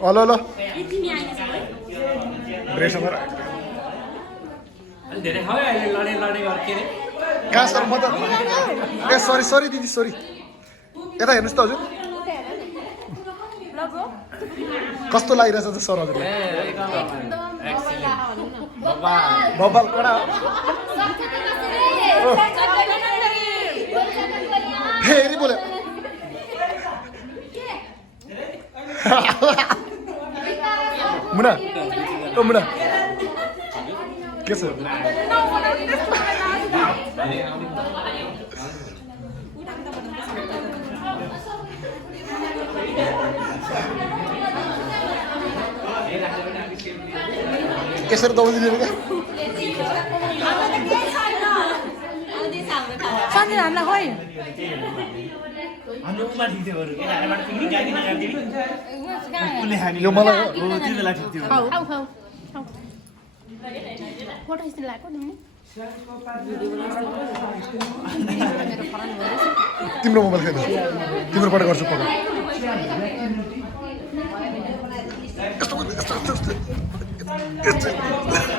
hello hello ड्रेसमा धेरै खायो अहिले लडे लडे के अरे कहाँ सर म त ए सरी सरी दिदी सरी यता हेर्नुहोस् त हजुर कस्तो लागिरहेछ त सर हजुरले बब्बाल कडा फेरि बोल्यो मुना ओ मुना के छ यसरी दबाउँदिनु क्या सन्जय हामीलाई खोइ हाम्रो उमा ठिक थियो बरु केटाहरूबाट पिकनिक गइदिन जान्थ्यो नि यो मलाई हो त्यो बेला ठिक थियो खाऊ खाऊ खाऊ फोटो खिच्न लाग्यो तिमीले तिम्रो मोबाइल खेल्नु तिम्रो पढ गर्छु पढ यस्तो यस्तो यस्तो